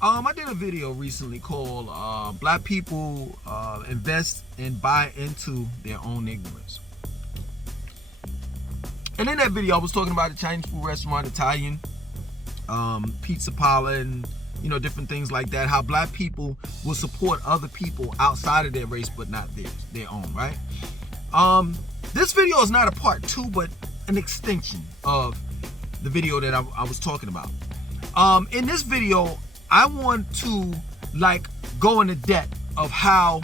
I did a video recently called Black People Invest and Buy Into Their Own Ignorance. And in that video, I was talking about the Chinese food restaurant, Italian, pizza parlor, and different things like that. How black people will support other people outside of their race, but not their own, right? This video is not a part 2, but an extension of the video that I was talking about. In this video, I want to go into depth of how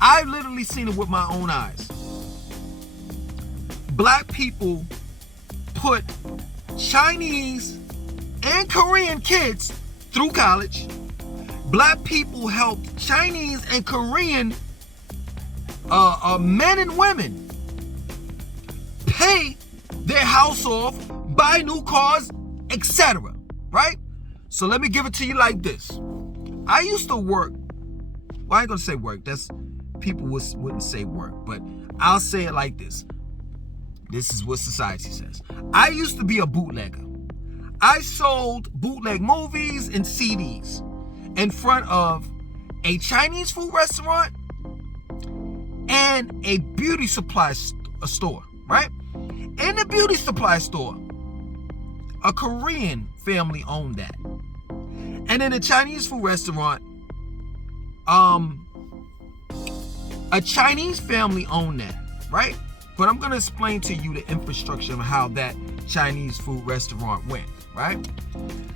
I've literally seen it with my own eyes. Black people put Chinese and Korean kids through college. Black people helped Chinese and Korean men and women pay their house off, buy new cars, etc. Right? So let me give it to you like this. I used to work. Well, I ain't gonna say work. That's people wouldn't say work, but I'll say it like this. This is what society says. I used to be a bootlegger. I sold bootleg movies and CDs in front of a Chinese food restaurant and a beauty supply store, right? In the beauty supply store, a Korean family owned that. And in a Chinese food restaurant, a Chinese family owned that, right? But I'm going to explain to you the infrastructure of how that Chinese food restaurant went, right?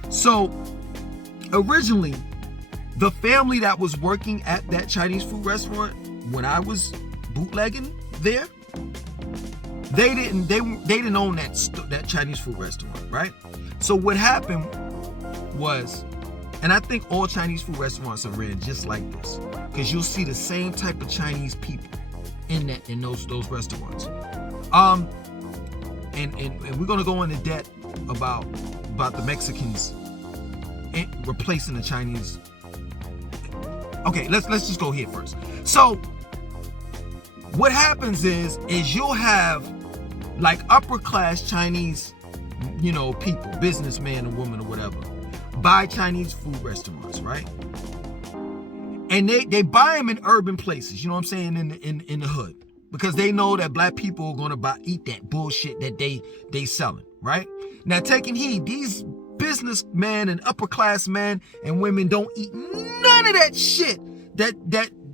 So, originally, the family that was working at that Chinese food restaurant, when I was bootlegging there, they didn't own that Chinese food restaurant, right? So what happened was, and I think all Chinese food restaurants are ran just like this, because you'll see the same type of Chinese people in those restaurants. And we're gonna go into depth about the Mexicans replacing the Chinese. Okay, let's just go here first. So what happens is you'll have upper class Chinese, people, businessman or woman or whatever, buy Chinese food restaurants, right? And they buy them in urban places, you know what I'm saying, in the hood, because they know that black people are gonna eat that bullshit that they selling, right? Now, taking heed, these businessmen and upper class men and women don't eat none of that shit that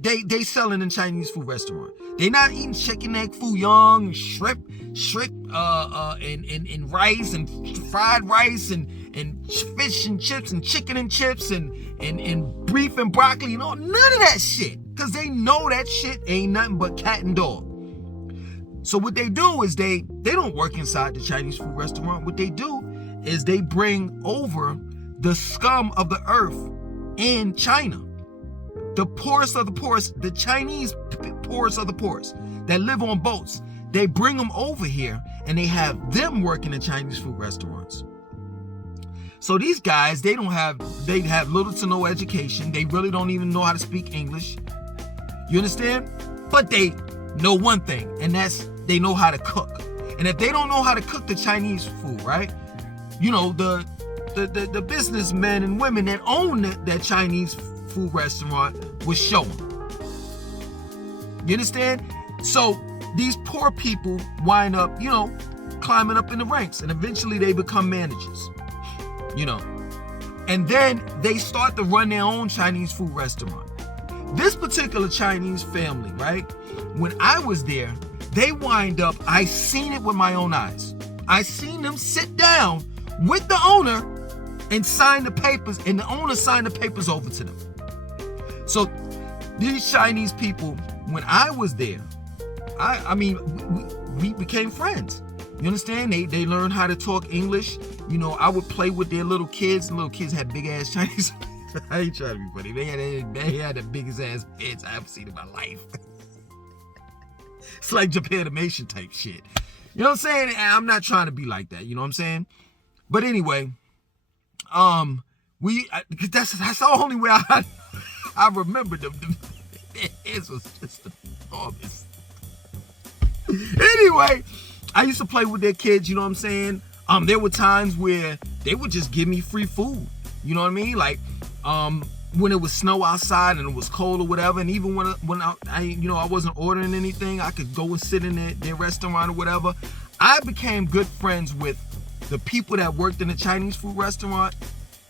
they selling in Chinese food restaurant. They not eating chicken egg foo young, shrimp, and rice and fried rice and fish and chips and chicken and chips and beef and broccoli, none of that shit. Because they know that shit ain't nothing but cat and dog. So what they do is they don't work inside the Chinese food restaurant. What they do is they bring over the scum of the earth in China. The poorest of the poorest, the Chinese poorest of the poorest that live on boats, they bring them over here and they have them working in Chinese food restaurants. So these guys, they have little to no education. They really don't even know how to speak English. You understand? But they know one thing, and that's they know how to cook. And if they don't know how to cook the Chinese food, right? The businessmen and women that own that Chinese food restaurant will show them. You understand? So these poor people wind up, climbing up in the ranks, and eventually they become managers. And then they start to run their own Chinese food restaurant. This particular Chinese family, right? When I was there, they wind up, I seen it with my own eyes. I seen them sit down with the owner and sign the papers, and the owner signed the papers over to them. So these Chinese people, when I was there, we became friends. You understand? They learned how to talk English. I would play with their little kids. The little kids had big ass Chinese. I ain't trying to be funny. They had the biggest ass heads I ever seen in my life. It's like Japanimation type shit. You know what I'm saying? And I'm not trying to be like that. You know what I'm saying? But anyway, that's the only way I remember them. It was just enormous. Anyway, I used to play with their kids, you know what I'm saying? There were times where they would just give me free food. You know what I mean? Like, when it was snow outside and it was cold or whatever, and even when I wasn't ordering anything, I could go and sit in their restaurant or whatever. I became good friends with the people that worked in the Chinese food restaurant,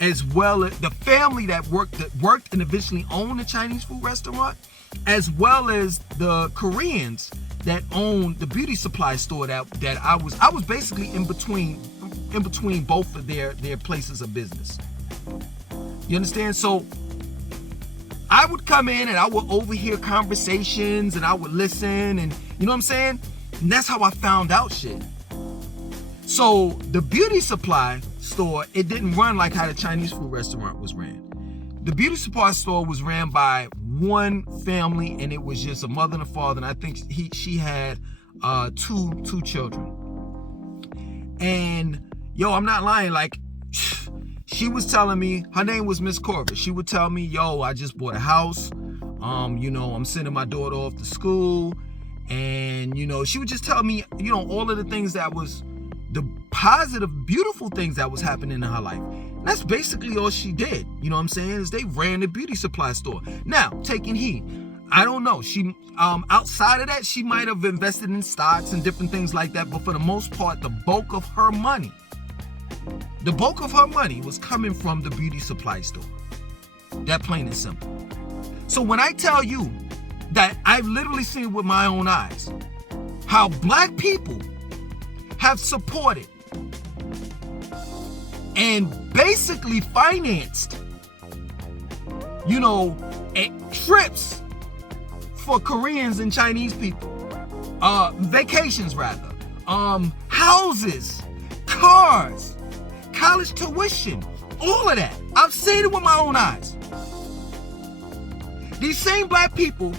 as well as the family that worked and eventually owned the Chinese food restaurant, as well as the Koreans that owned the beauty supply store that I was basically in between both of their places of business. You understand? So I would come in and I would overhear conversations and I would listen, and you know what I'm saying? And that's how I found out shit. So the beauty supply store, it didn't run like how the Chinese food restaurant was ran. The beauty supply store was ran by one family, and it was just a mother and a father, and I think she had two children. And yo, I'm not lying, like she was telling me, her name was Miss Corbett. She would tell me, yo, I just bought a house. I'm sending my daughter off to school. And, she would just tell me, all of the things that was the positive, beautiful things that was happening in her life. And that's basically all she did. You know what I'm saying? Is they ran the beauty supply store. Now, taking heed, I don't know. She, outside of that, she might have invested in stocks and different things like that. But for the most part, the bulk of her money was coming from the beauty supply store. That plain and simple. So when I tell you that I've literally seen with my own eyes how black people have supported and basically financed, trips for Koreans and Chinese people, vacations rather, houses, cars, college tuition, all of that. I've seen it with my own eyes. These same black people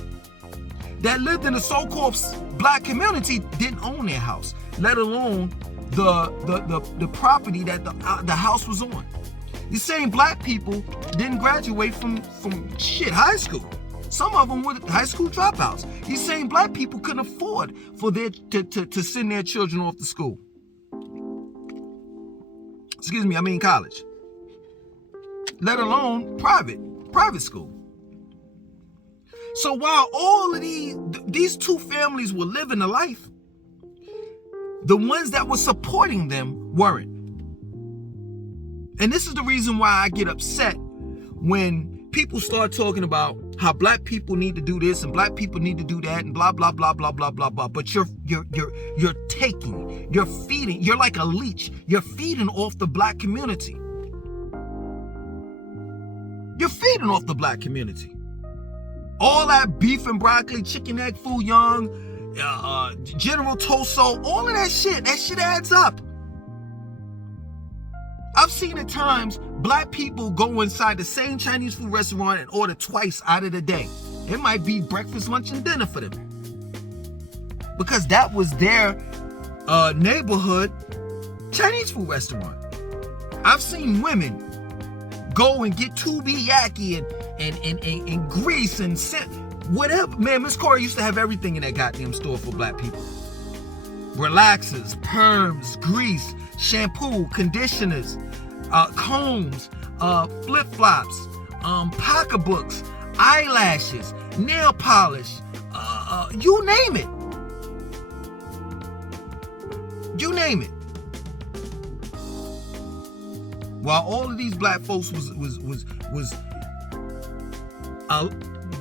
that lived in the so-called black community didn't own their house, let alone the property that the house was on. These same black people didn't graduate from high school. Some of them were high school dropouts. These same black people couldn't afford for to send their children off to school. College. Let alone private school. So while all of these two families were living a life, the ones that were supporting them weren't. And this is the reason why I get upset when people start talking about how black people need to do this and black people need to do that and blah blah blah blah blah blah blah. But you're taking, you're feeding, you're like a leech. You're feeding off the black community. You're feeding off the black community. All that beef and broccoli, chicken egg foo young, General Toso, all of that shit adds up. I've seen at times black people go inside the same Chinese food restaurant and order twice out of the day. It might be breakfast, lunch, and dinner for them. Because that was their neighborhood Chinese food restaurant. I've seen women go and get tubiyaki and grease and scent, whatever. Man, Miss Corey used to have everything in that goddamn store for black people. Relaxers, perms, grease, shampoo, conditioners, combs, flip-flops, pocketbooks, eyelashes, nail polish, you name it. You name it. While all of these black folks was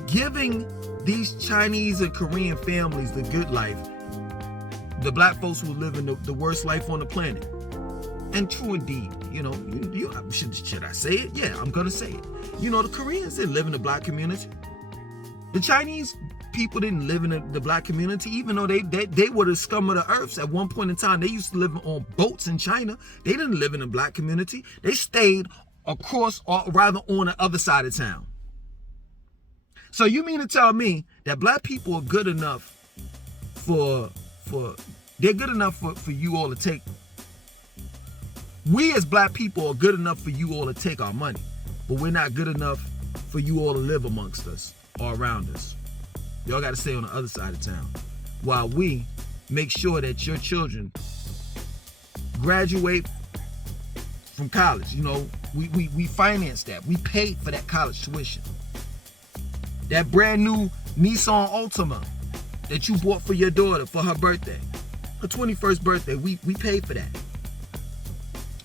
giving these Chinese and Korean families the good life, the black folks were living the worst life on the planet. And true indeed, should I say it? Yeah, I'm gonna say it. The Koreans didn't live in the black community. The Chinese people didn't live in the black community, even though they were the scum of the earth. At one point in time, they used to live on boats in China. They didn't live in the black community. They stayed across, or rather on the other side of town. So you mean to tell me that black people are good enough they're good enough for you all to take? We as black people are good enough for you all to take our money, but we're not good enough for you all to live amongst us or around us. Y'all got to stay on the other side of town while we make sure that your children graduate from college. You know, we financed that. We paid for that college tuition. That brand new Nissan Altima that you bought for your daughter for her birthday, her 21st birthday, we paid for that.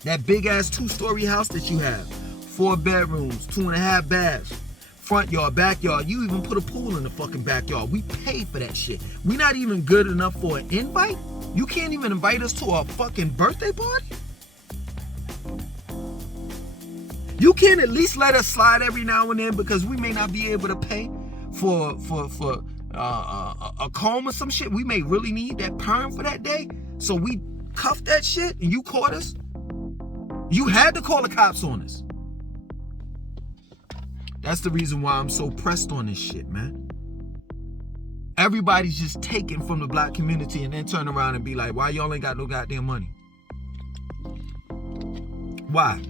That big ass 2-story house that you have, 4 bedrooms, 2.5 baths, front yard, backyard. You even put a pool in the fucking backyard. We paid for that shit. We not even good enough for an invite? You can't even invite us to a fucking birthday party? You can't at least let us slide every now and then because we may not be able to pay for a comb or some shit. We may really need that perm for that day. So we cuffed that shit and you caught us. You had to call the cops on us. That's the reason why I'm so pressed on this shit, man. Everybody's just taking from the black community and then turn around and be like, why y'all ain't got no goddamn money? Why?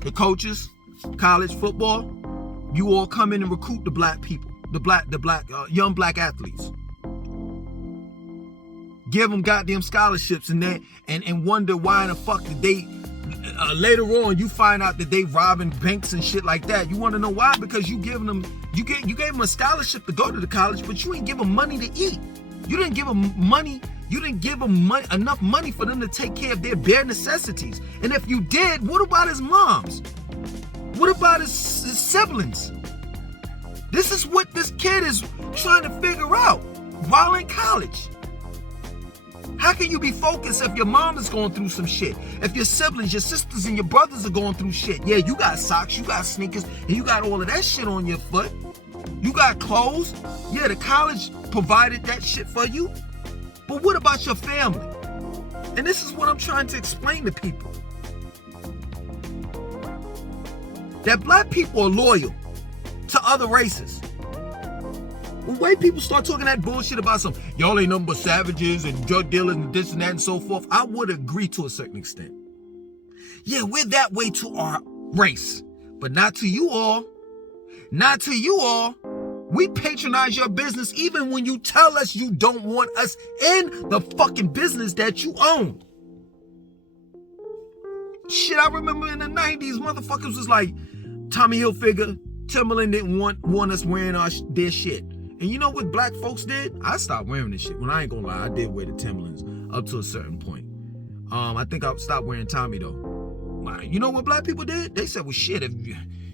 The coaches, college football, you all come in and recruit the black people, the young black athletes. Give them goddamn scholarships and wonder why in the fuck did they, later on you find out that they robbing banks and shit like that. You want to know why? Because you gave them a scholarship to go to the college, but you ain't give them money to eat. You didn't give them money. You didn't give him enough money for them to take care of their bare necessities. And if you did, what about his moms? What about his siblings? This is what this kid is trying to figure out while in college. How can you be focused if your mom is going through some shit? If your siblings, your sisters, and your brothers are going through shit? Yeah, you got socks, you got sneakers, and you got all of that shit on your foot. You got clothes. Yeah, the college provided that shit for you. But what about your family? And this is what I'm trying to explain to people. That black people are loyal to other races. When white people start talking that bullshit about some, y'all ain't nothing but savages and drug dealers and this and that and so forth, I would agree to a certain extent. Yeah, we're that way to our race, but not to you all. Not to you all. We patronize your business even when you tell us you don't want us in the fucking business that you own. Shit, I remember in the 90s, motherfuckers was like, Tommy Hilfiger, Timberland didn't want us wearing their shit. And you know what black folks did? I stopped wearing this shit. When I ain't gonna lie, I did wear the Timberlands up to a certain point. I think I stopped wearing Tommy though. You know what black people did? They said, well shit, if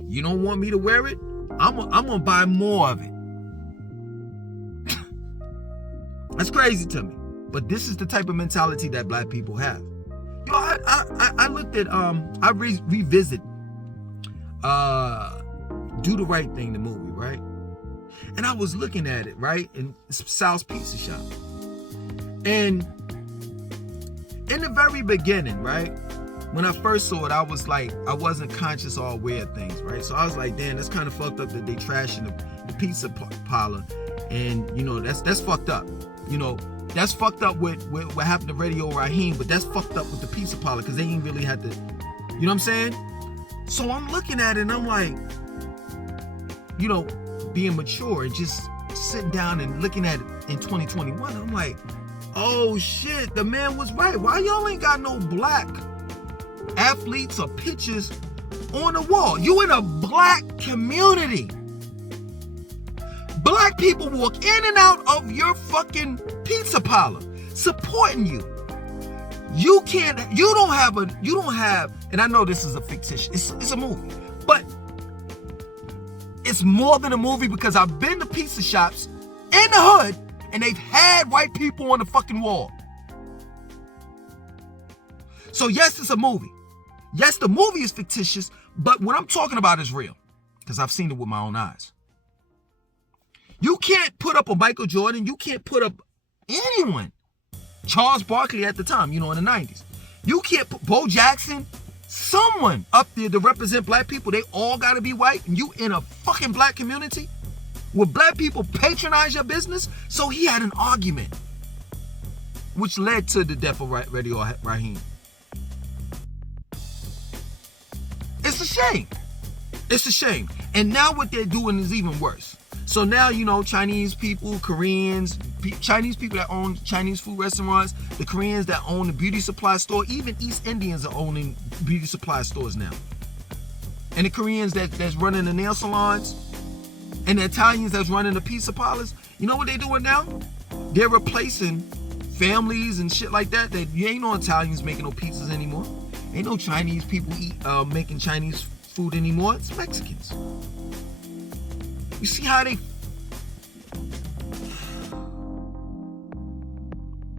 you don't want me to wear it, I'm gonna buy more of it. That's crazy to me. But this is the type of mentality that black people have. Yo, I looked at, I revisit Do the Right Thing, the movie, right? And I was looking at it, right? In Sal's Pizza Shop. And in the very beginning, right? When I first saw it, I was like, I wasn't conscious or aware of things, right? So I was like, damn, that's kind of fucked up that they trashing the pizza parlor. And, you know, that's fucked up. You know, that's fucked up with what happened to Radio Raheem, but that's fucked up with the pizza parlor because they ain't really had to, you know what I'm saying? So I'm looking at it and I'm like, you know, being mature and just sitting down and looking at it in 2021, I'm like, oh shit, the man was right. Why y'all ain't got no black athletes or pictures on the wall? You in a black community. Black people walk in and out of your fucking pizza parlor supporting you. You don't have, and I know this is a fictitious, it's a movie, but it's more than a movie because I've been to pizza shops in the hood and they've had white people on the fucking wall. So yes, it's a movie. Yes, the movie is fictitious, but what I'm talking about is real because I've seen it with my own eyes. You can't put up a Michael Jordan. You can't put up anyone. Charles Barkley at the time, you know, in the 90s. You can't put Bo Jackson, someone up there to represent black people. They all got to be white. And you in a fucking black community where black people patronize your business. So he had an argument, which led to the death of Radio Raheem. It's a shame. It's a shame. And now what they're doing is even worse. So now, you know, Chinese people, Koreans, Chinese people that own Chinese food restaurants, the Koreans that own the beauty supply store, even East Indians are owning beauty supply stores now. And the Koreans that's running the nail salons, and the Italians that's running the pizza parlors, you know what they're doing now? They're replacing families and shit like that. You ain't no Italians making no pizzas anymore. Ain't no Chinese people making Chinese food anymore. It's Mexicans. You see how they...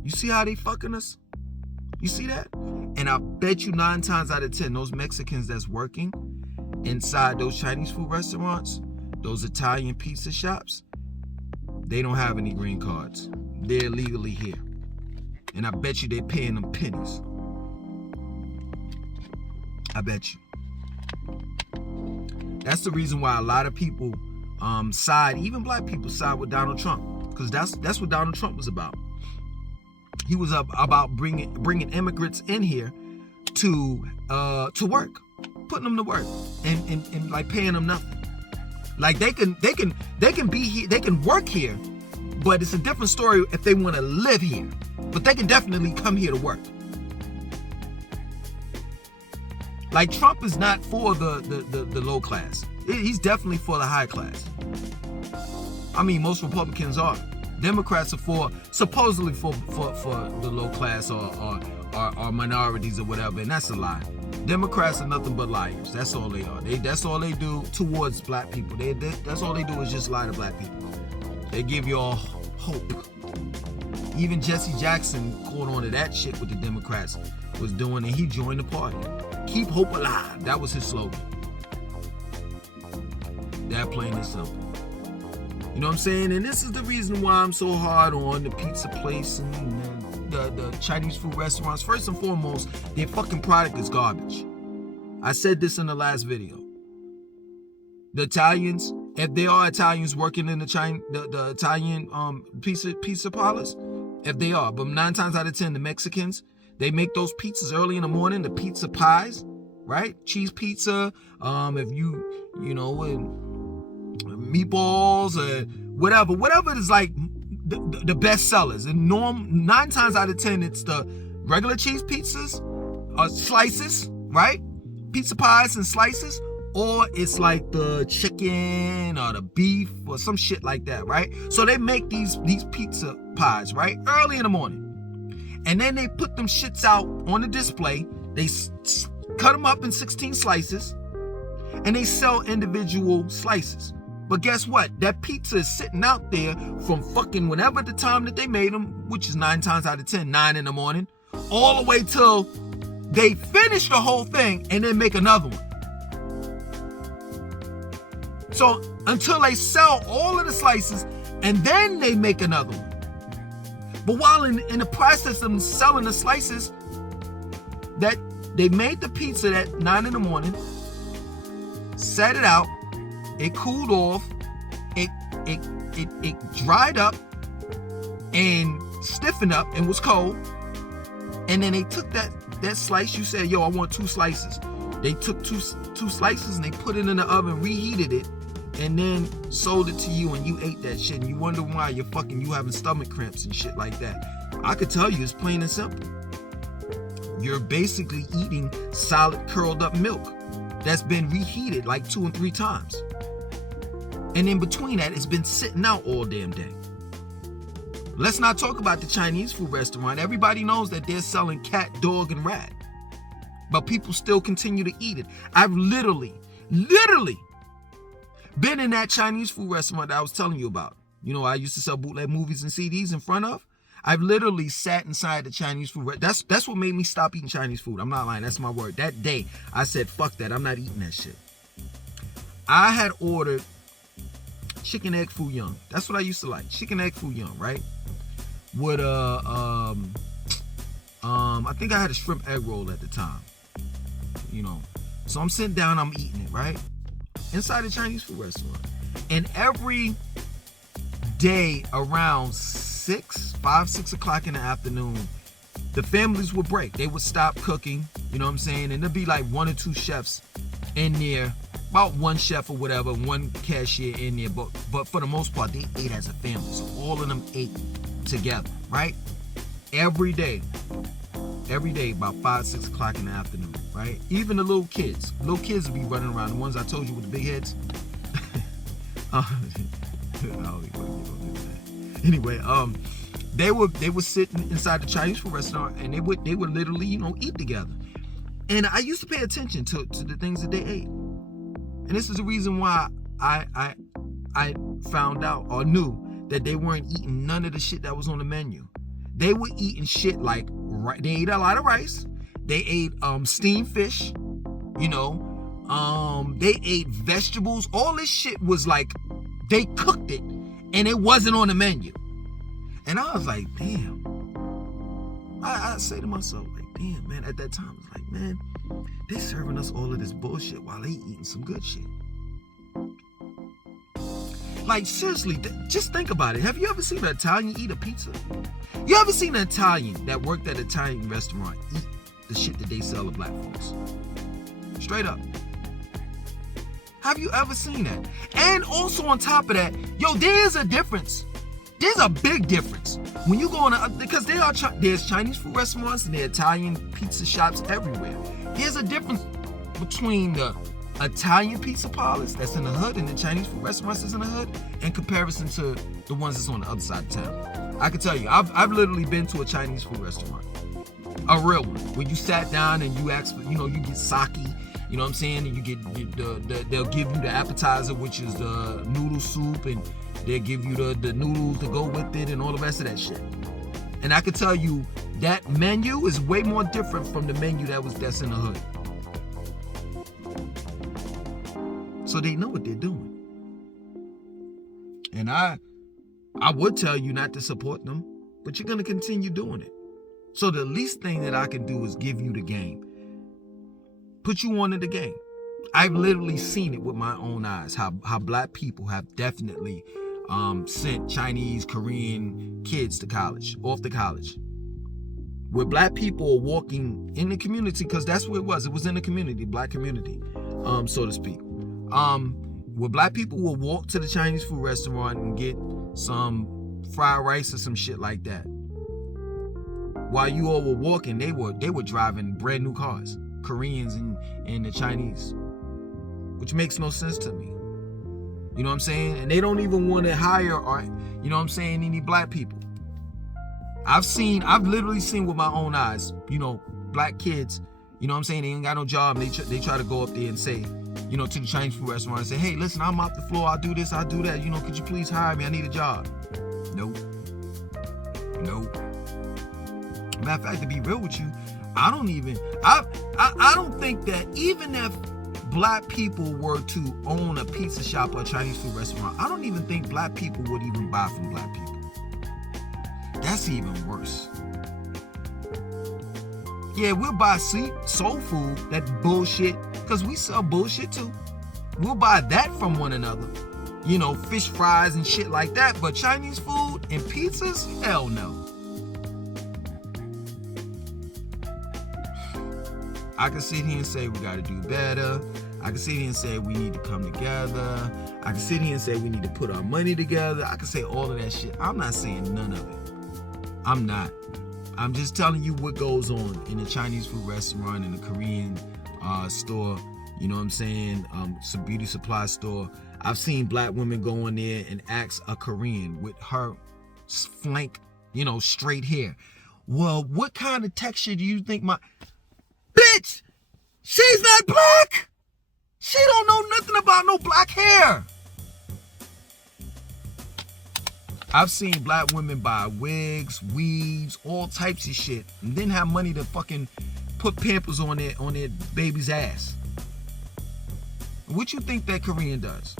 You see how they fucking us? You see that? And I bet you 9 times out of 10, those Mexicans that's working inside those Chinese food restaurants, those Italian pizza shops, they don't have any green cards. They're legally here. And I bet you they're paying them pennies. I bet you. That's the reason why a lot of people side, even black people side with Donald Trump, because that's what Donald Trump was about. He was about bringing immigrants in here to work, putting them to work, and like paying them nothing. Like they can be here, they can work here, but it's a different story if they want to live here. But they can definitely come here to work. Like Trump is not for the low class. He's definitely for the high class. I mean, most Republicans are. Democrats are supposedly for the low class or minorities or whatever, and that's a lie. Democrats are nothing but liars. That's all they are. That's all they do towards black people. That's all they do is just lie to black people. They give you all hope. Even Jesse Jackson caught on to that shit with the Democrats was doing, and he joined the party. Keep hope alive. That was his slogan. That plain and simple. You know what I'm saying? And this is the reason why I'm so hard on the pizza place and the Chinese food restaurants. First and foremost, their fucking product is garbage. I said this in the last video. The Italians, if there are Italians working in the Italian pizza parlors, if they are, but 9 times out of 10, the Mexicans, they make those pizzas early in the morning, the pizza pies, right? Cheese pizza, if you know, and meatballs or whatever is like the best sellers. And 9 times out of 10, it's the regular cheese pizzas or slices, right? Pizza pies and slices, or it's like the chicken or the beef or some shit like that, right? So they make these pizza pies, right? Early in the morning. And then they put them shits out on the display. They cut them up in 16 slices and they sell individual slices. But guess what? That pizza is sitting out there from fucking whenever the time that they made them, which is 9 times out of 10, 9 in the morning, all the way till they finish the whole thing and then make another one. So until they sell all of the slices and then they make another one. But while in the process of them selling the slices, that they made the pizza at 9 in the morning, set it out, it cooled off, it dried up and stiffened up and was cold. And then they took that slice, you said, yo, I want 2 slices. They took two slices and they put it in the oven, reheated it, and then sold it to you, and you ate that shit, and you wonder why you having stomach cramps and shit like that. I could tell you it's plain and simple. You're basically eating solid curled up milk that's been reheated like 2 and 3 times. And in between that, it's been sitting out all damn day. Let's not talk about the Chinese food restaurant. Everybody knows that they're selling cat, dog, and rat. But people still continue to eat it. I've literally been in that Chinese food restaurant that I was telling you about. You know, I used to sell bootleg movies and CDs in front of. I've literally sat inside the Chinese food restaurant. That's what made me stop eating Chinese food. I'm not lying. That's my word. That day, I said, fuck that. I'm not eating that shit. I had ordered chicken egg foo young. That's what I used to like. Chicken egg foo young, right? With I think I had a shrimp egg roll at the time. You know. So I'm sitting down, I'm eating it, right? Inside a Chinese food restaurant. And every day around 5, 6 o'clock in the afternoon, the families would break. They would stop cooking, you know what I'm saying? And there'd be like 1 or 2 chefs in there, about 1 chef or whatever, 1 cashier in there. But for the most part, they ate as a family. So all of them ate together, right? Every day about 5, 6 o'clock in the afternoon, right? Even the little kids will be running around, the ones I told you with the big heads. Anyway, they were sitting inside the Chinese food restaurant, and they would literally, eat together. And I used to pay attention to the things that they ate. And this is the reason why I found out or knew that they weren't eating none of the shit that was on the menu. They were eating shit like, they ate a lot of rice. They ate steamed fish, they ate vegetables. All this shit was like, they cooked it and it wasn't on the menu. And I was like, damn. I say to myself, like, damn, man, at that time, I was like, man, they serving us all of this bullshit while they eating some good shit. Like, seriously, just think about it. Have you ever seen an Italian eat a pizza? You ever seen an Italian that worked at an Italian restaurant eat the shit that they sell to black folks? Straight up. Have you ever seen that? And also on top of that, there's a difference. There's a big difference. When you go on, because there's Chinese food restaurants and there are Italian pizza shops everywhere. There's a difference between the Italian pizza parlors that's in the hood and the Chinese food restaurants that's in the hood in comparison to the ones that's on the other side of town. I can tell you, I've literally been to a Chinese food restaurant. A real one. Where you sat down and you asked for, you get sake, you know what I'm saying? And you get they'll give you the appetizer, which is the noodle soup, and they'll give you the noodles to go with it and all the rest of that shit. And I can tell you that menu is way more different from the menu that's in the hood. So they know what they're doing. And I would tell you not to support them, but you're gonna continue doing it. So the least thing that I can do is give you the game. Put you on to the game. I've literally seen it with my own eyes, how black people have definitely sent Chinese, Korean kids to college, off to college. Where black people are walking in the community, because that's what it was. It was in the community, black community, so to speak. Where black people will walk to the Chinese food restaurant and get some fried rice or some shit like that. While you all were walking, they were driving brand new cars, Koreans and the Chinese, which makes no sense to me. You know what I'm saying? And they don't even want to hire or, any black people. I've literally seen with my own eyes, black kids, they ain't got no job. They try to go up there and say, to the Chinese food restaurant and say, hey, listen, I'm off the floor. I'll do this, I'll do that. Could you please hire me? I need a job. Nope. Matter of fact, to be real with you, I don't think that even if black people were to own a pizza shop or a Chinese food restaurant, I don't even think black people would even buy from black people. That's even worse. Yeah, we'll buy soul food, that bullshit, because we sell bullshit too. We'll buy that from one another. Fish fries and shit like that, but Chinese food and pizzas? Hell no. I can sit here and say we got to do better. I can sit here and say we need to come together. I can sit here and say we need to put our money together. I can say all of that shit. I'm not saying none of it. I'm not. I'm just telling you what goes on in the Chinese food restaurant, in the Korean store, you know what I'm saying? Some beauty supply store. I've seen black women go in there and ask a Korean with her flank, straight hair. Well, what kind of texture do you think Bitch, she's not black. She don't know nothing about no black hair. I've seen black women buy wigs, weaves, all types of shit, and then have money to fucking put Pampers on their baby's ass. What you think that Korean does?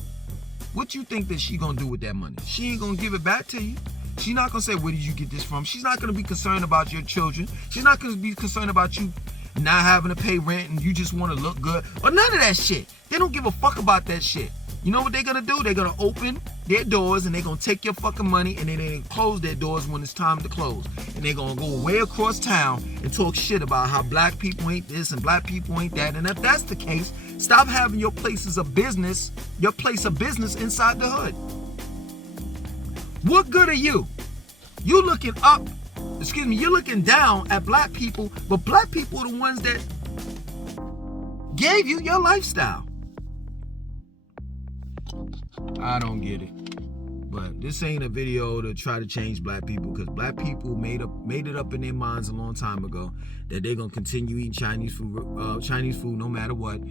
What you think that she gonna do with that money? She ain't gonna give it back to you. She's not gonna say, where did you get this from? She's not gonna be concerned about your children. She's not gonna be concerned about you not having to pay rent and you just want to look good, or none of that shit. They don't give a fuck about that shit. You know what they're gonna do? They're gonna open their doors and they're gonna take your fucking money, and then they close their doors when it's time to close. And they're gonna go way across town and talk shit about how black people ain't this and black people ain't that. And if that's the case, stop having your place of business inside the hood. What good are you? You looking up, excuse me, you're looking down at black people, but black people are the ones that gave you your lifestyle. I don't get it. But this ain't a video to try to change black people, because black people made it up in their minds a long time ago that they're gonna continue eating Chinese food no matter what,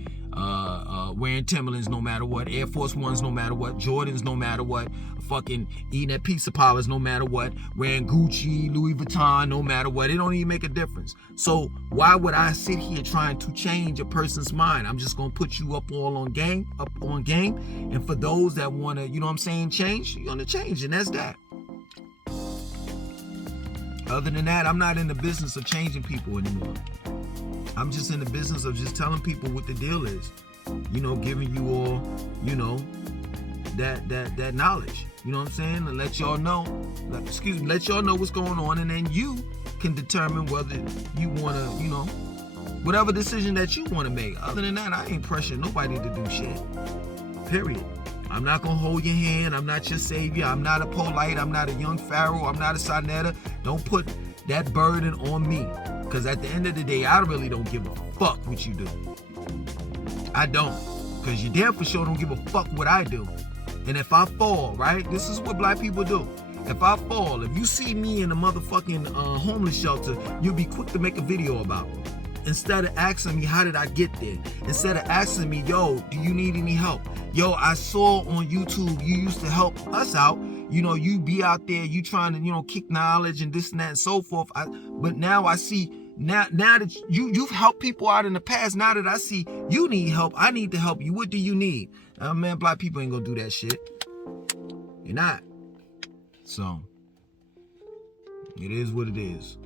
wearing Timberlands no matter what, Air Force Ones no matter what, Jordans no matter what, fucking eating at pizza parlors no matter what, wearing Gucci, Louis Vuitton no matter what. It don't even make a difference. So why would I sit here trying to change a person's mind? I'm just gonna put you up on game, and for those that wanna, you know what I'm saying, change, you're gonna change, and that's that. Other than that, I'm not in the business of changing people anymore. I'm just in the business of just telling people what the deal is. You know, giving you all, you know, that knowledge. You know what I'm saying? And let y'all know, let y'all know what's going on, and then you can determine whether you wanna, you know, whatever decision that you wanna make. Other than that, I ain't pressuring nobody to do shit. Period. I'm not gonna hold your hand. I'm not your savior. I'm not a Polite. I'm not a young Pharaoh. I'm not a Sinetta. Don't put that burden on me. Because at the end of the day, I really don't give a fuck what you do. I don't. Because you damn for sure don't give a fuck what I do. And if I fall, right? This is what black people do. If I fall, if you see me in a motherfucking homeless shelter, you'll be quick to make a video about it. Instead of asking me, how did I get there? Instead of asking me, yo, do you need any help? Yo, I saw on YouTube you used to help us out. You know, you be out there, you trying to, you know, kick knowledge and this and that and so forth. But now I see, now that you've helped people out in the past, now that I see you need help, I need to help you. What do you need? Man, black people ain't gonna do that shit. You're not. So, it is what it is.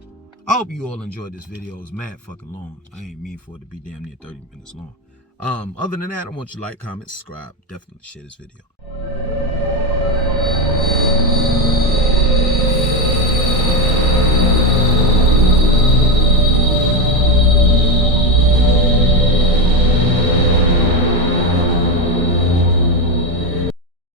I hope you all enjoyed this video. It was mad fucking long. I ain't mean for it to be damn near 30 minutes long. Other than that, I want you to like, comment, subscribe. Definitely share this video.